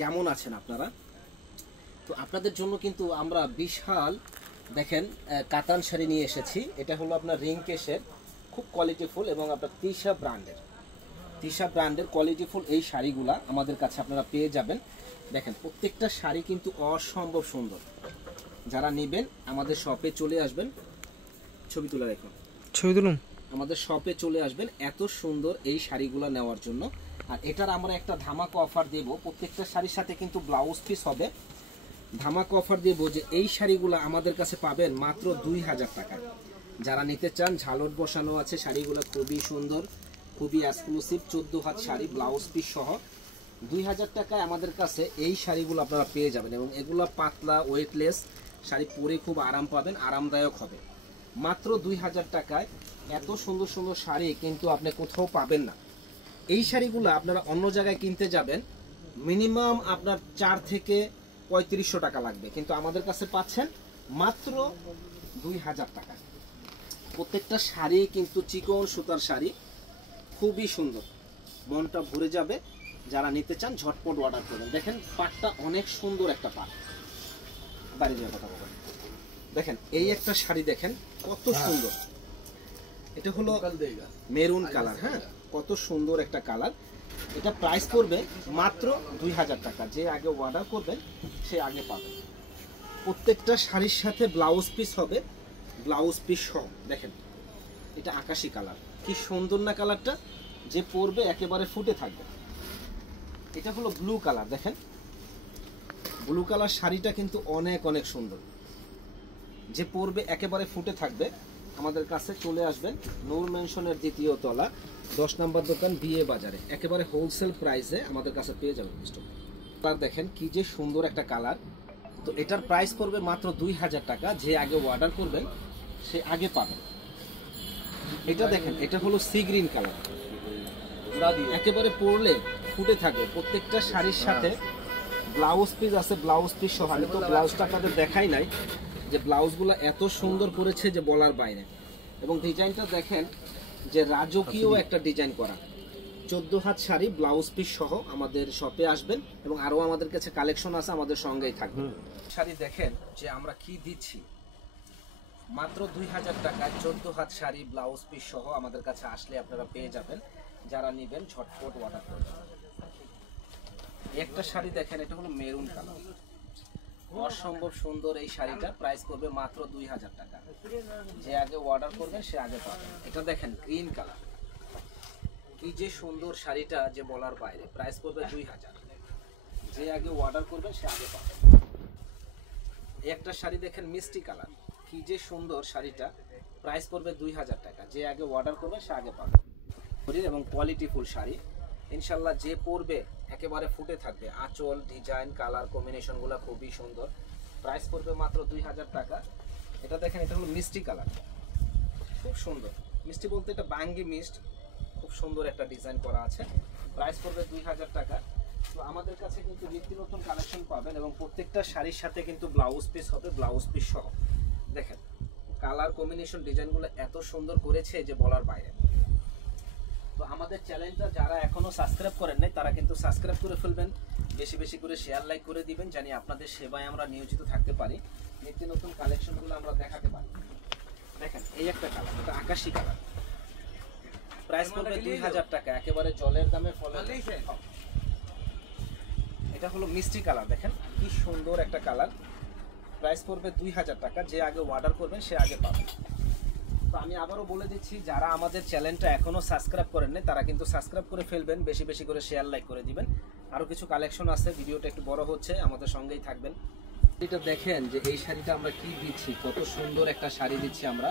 কেমন আছেন আপনারা? তো আপনাদের জন্য কিন্তু আমরা বিশাল দেখেন কাতান শাড়ি নিয়ে এসেছি। এটা হলো আপনার রিং কেসের, খুব কোয়ালিটিফুল এবং আপনার তিশা ব্র্যান্ডের কোয়ালিটিফুল এই শাড়িগুলা আমাদের কাছে আপনারা পেয়ে যাবেন। দেখেন প্রত্যেকটা শাড়ি কিন্তু অসম্ভব সুন্দর। যারা নেবেন আমাদের শপে চলে আসবেন, ছবি তুলে রাখুন, ছবি তুলুন, আমাদের শপে চলে আসবেন এত সুন্দর এই শাড়িগুলো নেওয়ার জন্য। আর এটার আমরা একটা ধামাকা অফার দেব, প্রত্যেকটা শাড়ির সাথে কিন্তু ব্লাউজ পিস হবে। ধামাকা অফার দেব যে এই শাড়িগুলো আমাদের কাছে পাবেন মাত্র 2000 টাকায়। যারা নিতে চান ঝালট বসানো আছে, শাড়িগুলো খুবই সুন্দর, খুবই এক্সক্লুসিভ, 14 হাত শাড়ি ব্লাউজ পিস সহ 2000 টাকায় আমাদের কাছে এই শাড়িগুলো আপনারা পেয়ে যাবেন। এবং এগুলো পাতলা ওয়েটলেস শাড়ি, পরে খুব আরাম পাবেন, আরামদায়ক হবে। মাত্র 2000 টাকায় এত সুন্দর সুন্দর শাড়ি কিন্তু আপনি কোথাও পাবেন না। এই শাড়িগুলো আপনারা অন্য জায়গায় কিনতে যাবেন মিনিমাম আপনার 4 থেকে 3500 টাকা লাগবে, কিন্তু আমাদের কাছে পাচ্ছেন মাত্র 2000 টাকা। প্রত্যেকটা শাড়ি কিন্তু চিকন সুতার শাড়ি, খুবই সুন্দর, মনটা ভরে যাবে। যারা নিতে চান ঝটপট অর্ডার করবেন। দেখেন পাটটা অনেক সুন্দর একটা পাট, বাইরে যাওয়ার কথা বলবেন। দেখেন এই একটা শাড়ি দেখেন কত সুন্দর, এটা হলো মেরুন কালার। হ্যাঁ, কত সুন্দর একটা কালার। এটা প্রাইস পড়বে মাত্র 2000 টাকা। যে আগে অর্ডার করবেন সে আগে পাবেন। প্রত্যেকটা শাড়ির সাথে ব্লাউজ পিস হবে, ব্লাউজ পিস সহ। দেখেন এটা আকাশি কালার, কি সুন্দর না কালারটা, যে পরবে একেবারে ফুটে থাকবে। এটা হলো ব্লু কালার, দেখেন ব্লু কালার শাড়িটা কিন্তু অনেক অনেক সুন্দর, যে পরবে একেবারে ফুটে থাকবে। আমাদের কাছে চলে আসবেন নূর মেনশনের 2য় তলা 10 নম্বর দোকান, বিয়ে বাজারে, একেবারে হোলসেল প্রাইসে আমাদের কাছে পেয়ে যাবেন। তার দেখেন কি যে সুন্দর একটা কালার। তো এটার প্রাইস পড়বে মাত্র 2000 টাকা। যে আগে অর্ডার করবেন সে আগে পাবেন। এটা দেখেন, এটা হলো সি গ্রিন কালার, একেবারে পরলে ফুটে থাকবে। প্রত্যেকটা শাড়ির সাথে ব্লাউজ পিস আছে, ব্লাউজ পিস সহ। আমি তো ব্লাউজটা আপনাদের দেখাই নাই, যে ব্লাউজগুলো এত সুন্দর করেছে যে বলার বাইরে। এবং ডিজাইনটা দেখেন যে রাজকীয় একটা ডিজাইন করা। 14 হাত শাড়ি ব্লাউজ পিস সহ আমাদের শপে আসবেন, এবং আরো আমাদের কাছে কালেকশন আছে, আমাদের সঙ্গেই থাকবে। শাড়ি দেখেন যে আমরা কি দিচ্ছি, মাত্র 2000 টাকায় 14 হাত শাড়ি ব্লাউজ পিস সহ আমাদের কাছে আসলে আপনারা পেয়ে যাবেন। যারা নেবেন ঝটপট অর্ডার করবেন। একটা শাড়ি দেখেন, এটা হলো মেরুন কালার, অসম্ভব সুন্দর এই শাড়িটা। প্রাইস করবে মাত্র 2000 টাকা। যে আগে অর্ডার করবেন সে আগে পাবেন। এটা দেখেন গ্রিন কালার, কি যে সুন্দর শাড়িটা যে বলার বাইরে। প্রাইস করবে 2000। যে আগে অর্ডার করবেন সে আগে পাবেন। একটা শাড়ি দেখেন মিষ্টি কালার, কি যে সুন্দর শাড়িটা। প্রাইস করবে 2000 টাকা। যে আগে অর্ডার করবেন সে আগে পাবেন। এবং কোয়ালিটিফুল শাড়ি ইনশাল্লাহ, যে পরবে একেবারে ফুটে থাকবে। আঁচল, ডিজাইন, কালার কম্বিনেশনগুলো খুবই সুন্দর। প্রাইস পড়বে মাত্র 2000 টাকা। এটা দেখেন, এটা হলো মিষ্টি কালার, খুব সুন্দর। মিষ্টি বলতে এটা বাঙ্গি মিস্ট, খুব সুন্দর একটা ডিজাইন করা আছে। প্রাইস পড়বে 2000 টাকা। তো আমাদের কাছে কিন্তু নিত্য নতুন কালেকশন পাবেন, এবং প্রত্যেকটা শাড়ির সাথে কিন্তু ব্লাউজ পিস হবে, ব্লাউজ পিস সহ। দেখেন কালার কম্বিনেশন, ডিজাইনগুলো এত সুন্দর করেছে যে বলার বাইরে। তো আমাদের চ্যানেলটা যারা এখনো সাবস্ক্রাইব করেন নাই তারা কিন্তু সাবস্ক্রাইব করে ফেলবেন, বেশি বেশি করে শেয়ার লাইক করে দিবেন, জানি আপনাদের সেবায় আমরা নিয়োজিত থাকতে পারি, নিত্য নতুন কালেকশনগুলো আমরা দেখাতে পারি। দেখেন এই একটা কালার, এটা আকাশি কালার। প্রাইস পড়বে 2000 টাকা, একেবারে জলের দামে ফলে। এটা হলো মিষ্টি কালার, দেখেন কি সুন্দর একটা কালার। প্রাইস পড়বে 2000 টাকা। যে আগে অর্ডার করবেন সে আগে পাবেন। তো আমি আবারও বলে দিচ্ছি, যারা আমাদের চ্যানেলটা এখনো সাবস্ক্রাইব করেন নাই তারা কিন্তু সাবস্ক্রাইব করে ফেলবেন, বেশি বেশি করে শেয়ার লাইক করে দিবেন। আরও কিছু কালেকশন আছে, ভিডিওটা একটু বড় হচ্ছে, আমাদের সঙ্গেই থাকবেন। এটা দেখেন যে এই শাড়িটা আমরা কি দিচ্ছি, কত সুন্দর একটা শাড়ি দিচ্ছি আমরা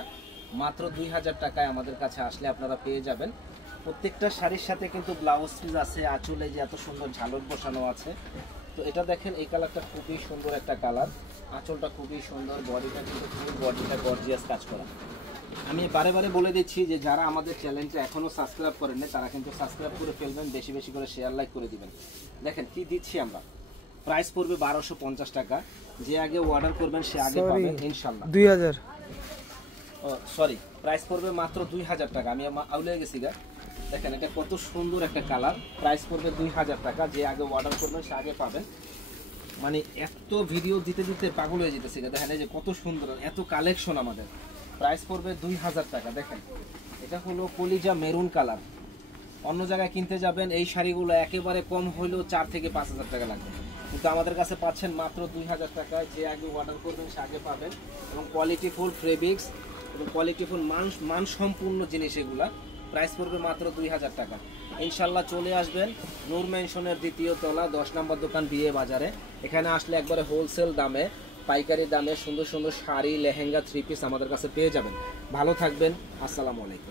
মাত্র 2000 টাকায়। আমাদের কাছে আসলে আপনারা পেয়ে যাবেন। প্রত্যেকটা শাড়ির সাথে কিন্তু ব্লাউজ পিস আছে, আঁচলে যে এত সুন্দর ঝালর বসানো আছে। তো এটা দেখেন এই কালারটা খুবই সুন্দর একটা কালার, আঁচলটা খুবই সুন্দর, বডিটা কিন্তু ফুল বডিটা গর্জিয়াস কাজ করা। আমি বারে বারে বলে দিচ্ছি যে যারা আমাদের চ্যানেলটা এখনো সাবস্ক্রাইব করেন না তারা কিন্তু সাবস্ক্রাইব করে ফেলবেন, বেশি বেশি করে শেয়ার লাইক করে দিবেন। দেখেন কি দিচ্ছি আমরা, প্রাইস পড়বে 1250 টাকা। যে আগে অর্ডার করবেন সে আগে পাবেন ইনশাআল্লাহ। 2000 সরি, প্রাইস পড়বে মাত্র 2000 টাকা। আমি আউলে গেছি গা, দেখেন এটা কত সুন্দর একটা কালার, প্রাইস পড়বে 2000 টাকা। যে আগে অর্ডার করবেন সে আগে পাবেন। মানে এত ভিডিও দিতে দিতে পাগল হয়ে যেতেছে। দেখেন এই যে কত সুন্দর, এত কালেকশন আমাদের। প্রাইস পড়বে 2000 টাকা। দেখেন এটা হলো কলিজা মেরুন কালার। অন্য জায়গায় কিনতে যাবেন এই শাড়িগুলো একেবারে কম হলেও 4 থেকে 5000 টাকা লাগবে, কিন্তু আমাদের কাছে পাচ্ছেন মাত্র 2000 টাকায়। যে আগে অর্ডার করবেন সে আগে পাবেন। এবং কোয়ালিটিফুল ফেব্রিক্স এবং কোয়ালিটিফুল মানসম্পূর্ণ জিনিস এগুলা। প্রাইস পড়বে মাত্র 2000 টাকা। ইনশাল্লাহ চলে আসবেন নূর ম্যানশনের 2য় তলা 10 নম্বর দোকান বিয়ে বাজারে। এখানে আসলে একবারে হোলসেল দামে, পাইকারি দামে সুন্দর সুন্দর শাড়ি, লেহেঙ্গা, 3 পিস আমাদের কাছে পেয়ে যাবেন। ভালো থাকবেন। আসসালামু আলাইকুম।